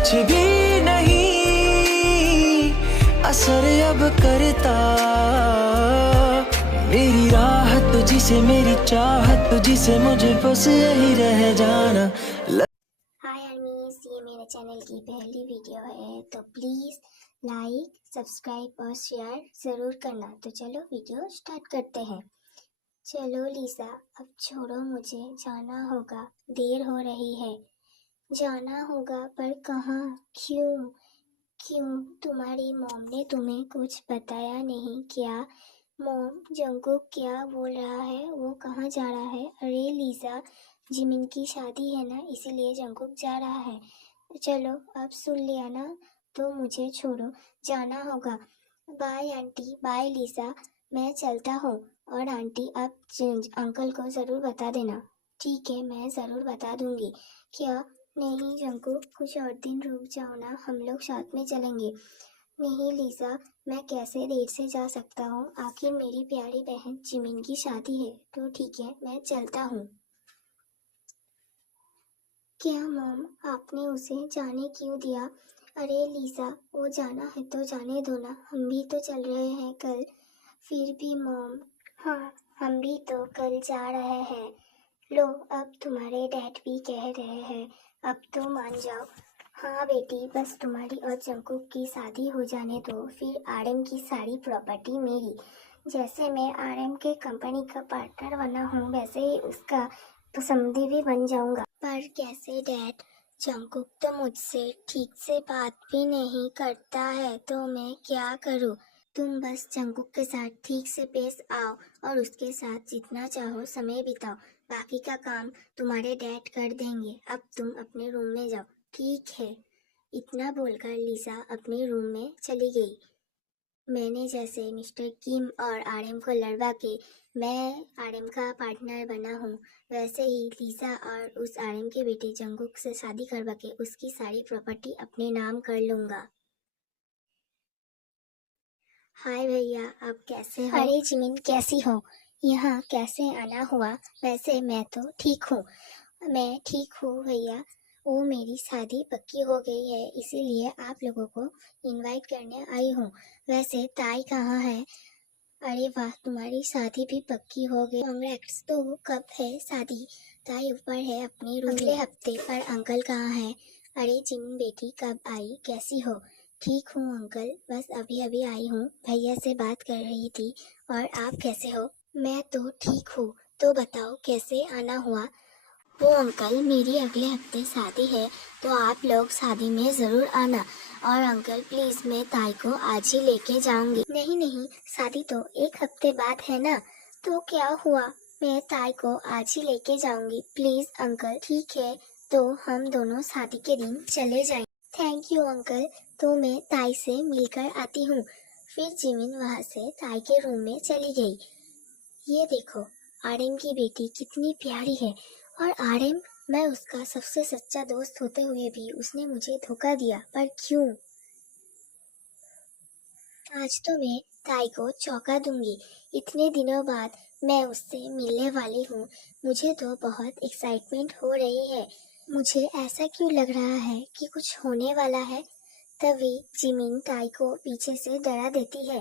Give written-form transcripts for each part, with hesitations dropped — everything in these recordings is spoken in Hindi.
कुछ भी नहीं असर अब करता। मेरी राहत तुझसे, मेरी चाहत तुझसे, मुझे बस यही रह जाना। हाय आर्मीज, ये मेरे चैनल की पहली वीडियो है तो प्लीज़ लाइक, सब्सक्राइब और शेयर ज़रूर करना। तो चलो वीडियो स्टार्ट करते हैं। चलो लीसा, अब छोड़ो, मुझे जाना होगा, देर हो रही है। जाना होगा पर कहाँ, क्यों? क्यों तुम्हारी मॉम ने तुम्हें कुछ बताया नहीं क्या? मॉम, जंगकुक क्या बोल रहा है? वो कहाँ जा रहा है? अरे लीसा, जिमिन की शादी है ना, इसीलिए जंगकुक जा रहा है। चलो अब सुन लिया ना, तो मुझे छोड़ो, जाना होगा। बाय आंटी, बाय लीसा, मैं चलता हूँ। और आंटी आप अंकल को ज़रूर बता देना। ठीक है, मैं ज़रूर बता दूंगी। क्या? नहीं जंकू, कुछ और दिन रुक जाओ ना, हम लोग साथ में चलेंगे। नहीं लीसा, मैं कैसे देर से जा सकता हूँ? आखिर मेरी प्यारी बहन जिमिन की शादी है। तो ठीक है, मैं चलता हूँ। क्या मॉम, आपने उसे जाने क्यों दिया? अरे लीसा, वो जाना है तो जाने दो ना, हम भी तो चल रहे हैं कल। फिर भी मॉम, हाँ, हम भी तो कल जा रहे हैं। लो, अब तुम्हारे डैड भी कह रहे हैं, अब तो मान जाओ। हाँ बेटी, बस तुम्हारी और जंकुक की शादी हो जाने दो, फिर आरएम की सारी प्रॉपर्टी मेरी। जैसे मैं आरएम के कंपनी का पार्टनर बना हूँ, वैसे ही उसका समधी भी बन जाऊंगा। पर कैसे डैड? जंकुक तो मुझसे ठीक से बात भी नहीं करता है, तो मैं क्या करूँ? तुम बस जंकुक के साथ ठीक से पेश आओ और उसके साथ जितना चाहो समय बिताओ। बाकी का काम तुम्हारे डैड कर देंगे। अब तुम अपने रूम में जाओ। ठीक है। इतना बोलकर लीसा अपने रूम में चली गई। मैंने जैसे मिस्टर किम और आरएम को लड़वा के मैं आरएम का पार्टनर बना हूँ, वैसे ही लीसा और उस आरएम के बेटे जंगकुक से शादी करवा के उसकी सारी प्रॉपर्टी अपने नाम कर लूँगा। हाय भैया, आप कैसे हो? अरे जिमिन, कैसी हो? यहाँ कैसे आना हुआ? वैसे मैं तो ठीक हूँ। मैं ठीक हूँ भैया। वो मेरी शादी पक्की हो गई है, इसीलिए आप लोगों को इनवाइट करने आई हूँ। वैसे ताई कहाँ है? अरे वाह, तुम्हारी शादी भी पक्की हो गई, कांग्रेट्स। तो कब है शादी? ताई ऊपर है अपने रूम में। अगले हफ्ते। पर अंकल कहाँ है? अरे जिमिन बेटी, कब आई? कैसी हो? ठीक हूँ अंकल, बस अभी अभी आई हूँ, भैया से बात कर रही थी। और आप कैसे हो? मैं तो ठीक हूँ। तो बताओ कैसे आना हुआ? वो अंकल, मेरी अगले हफ्ते शादी है, तो आप लोग शादी में ज़रूर आना। और अंकल प्लीज़, मैं ताई को आज ही लेके जाऊंगी। नहीं नहीं, शादी तो एक हफ्ते बाद है ना, तो क्या हुआ? मैं ताई को आज ही लेके जाऊंगी, प्लीज़ अंकल। ठीक है, तो हम दोनों शादी के दिन चले जाएंगे। Thank you uncle. तो मैं ताई से मिलकर आती हूँ। फिर जिमिन वहाँ से ताई के रूम में चली गई। ये देखो, आरएम की बेटी कितनी प्यारी है। और आरएम, मैं उसका सबसे सच्चा दोस्त होते हुए भी उसने मुझे धोखा दिया, पर क्यों? आज तो मैं ताई को चौंका दूंगी। इतने दिनों बाद मैं उससे मिलने वाली हूँ। मुझे तो बहुत एक्साइटमेंट हो रही है। मुझे ऐसा क्यों लग रहा है कि कुछ होने वाला है। तभी जिमिन ताई को पीछे से डरा देती है।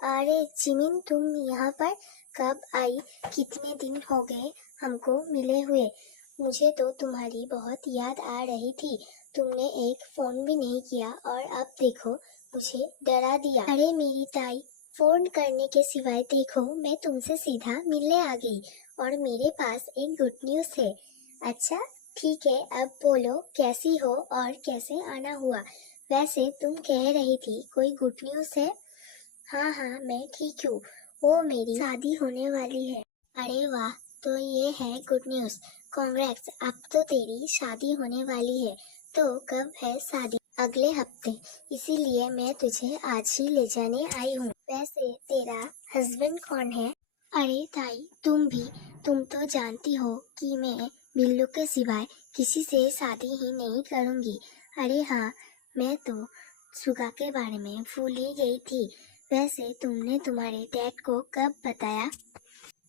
अरे जिमिन, तुम यहाँ पर कब आई? कितने दिन हो गए हमको मिले हुए। मुझे तो तुम्हारी बहुत याद आ रही थी। तुमने एक फोन भी नहीं किया और अब देखो, मुझे डरा दिया। अरे मेरी ताई, फोन करने के सिवाय देखो, मैं तुमसे सीधा मिलने आ गई और मेरे पास एक गुड न्यूज़ है। अच्छा ठीक है, अब बोलो कैसी हो और कैसे आना हुआ? वैसे तुम कह रही थी कोई गुड न्यूज़ है। हाँ हाँ, मैं ठीक हूँ। वो मेरी शादी होने वाली है। अरे वाह, तो ये है गुड न्यूज़। कांग्रेट्स, अब तो तेरी शादी होने वाली है। तो कब है शादी? अगले हफ्ते। इसीलिए मैं तुझे आज ही ले जाने आई हूँ। वैसे तेरा हस्बैंड कौन है? अरे ताई, तुम तो जानती हो कि मैं बिल्लू के सिवाय किसी से शादी ही नहीं करूँगी। अरे हाँ, मैं तो सुगा के बारे में भूल ही गई थी। वैसे तुमने तुम्हारे डैड को कब बताया?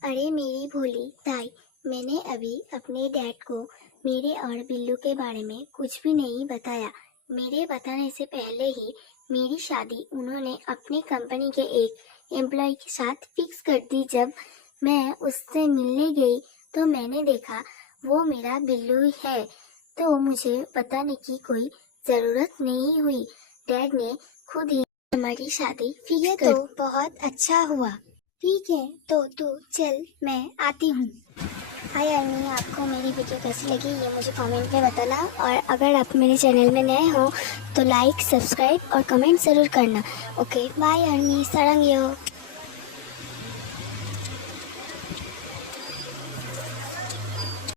अरे मेरी भोली ताई, मैंने अभी अपने डैड को मेरे और बिल्लू के बारे में कुछ भी नहीं बताया। मेरे बताने से पहले ही मेरी शादी उन्होंने अपनी कंपनी के एक एम्प्लॉय के साथ फिक्स कर दी। जब मैं उससे मिलने गई तो मैंने देखा वो मेरा बिल्लू ही है, तो मुझे बताने की कोई जरूरत नहीं हुई। डैड ने खुद ही हमारी शादी फिक्स कर। तो बहुत अच्छा हुआ। ठीक है, तो तू चल, मैं आती हूँ। हाय अर्नी, आपको मेरी वीडियो कैसी लगी ये मुझे कमेंट में बताना, और अगर आप मेरे चैनल में नए हो तो लाइक, सब्सक्राइब और कमेंट ज़रूर करना। ओके बाय अर्नी, सारंग यो।